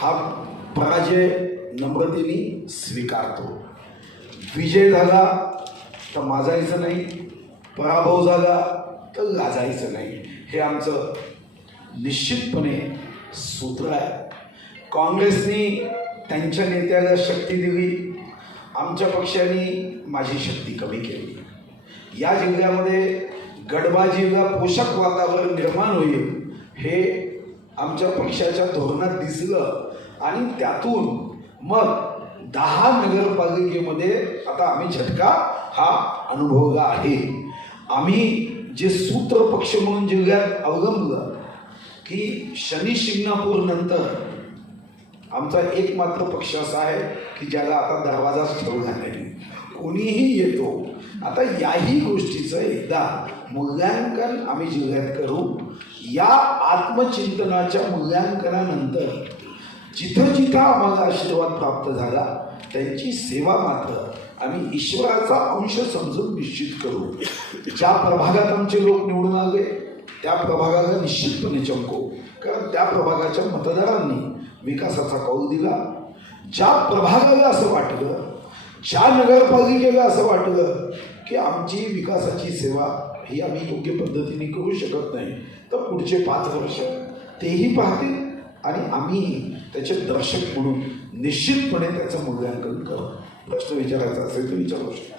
हा पराजय नम्रतेने स्वीकारतो. विजय झाला तर माजायचं नाही पराभव झाला तर लाजायचं नाही. हे आमचं निश्चितपणे सूत्र आहे. काँग्रेसने त्यांच्या नेत्याला शक्ती दिली आमच्या पक्षाने माझी शक्ती कमी केली. या जिल्ह्यामध्ये गडबाजीला पोषक वातावरण निर्माण होईल हे आमच्या पक्षाच्या धोरणात दिसलं. आणि त्यातून मग दहा नगरपालिकेमध्ये आता आम्ही झटका हा अनुभवला आहे. आम्ही जे सूत्र पक्ष म्हणून जिल्ह्यात अवलंबलं की शनी शिंगणापूर नंतर आमचा एकमात्र पक्ष असा आहे की ज्याला आता दरवाजाच ठेवला नाही कोणीही येतो. आता याही गोष्टीचं एकदा मूल्यांकन आम्ही जिल्ह्यात करू. या आत्मचिंतनाच्या मूल्यांकनानंतर जिथं जिथं आम्हाला आशीर्वाद प्राप्त झाला त्यांची सेवा मात्र आम्ही ईश्वराचा अंश समजून निश्चित करू. ज्या प्रभागात आमचे लोक निवडून आले त्या प्रभागाला निश्चितपणे चमको. कारण त्या प्रभागाच्या मतदारांनी विकासाचा कौल दिला. ज्या प्रभागाला असं वाटलं ज्या नगरपालिकेला असं वाटलं की आमची विकासाची सेवा ही आम्ही योग्य पद्धतीने करू शकत नाही तर पुढचे पाच वर्ष तेही पाहतील आणि आम्ही त्याचे दर्शक म्हणून निश्चितपणे त्याचं मूल्यांकन करू. प्रश्न विचारायचा असेल तर विचारू शकतो.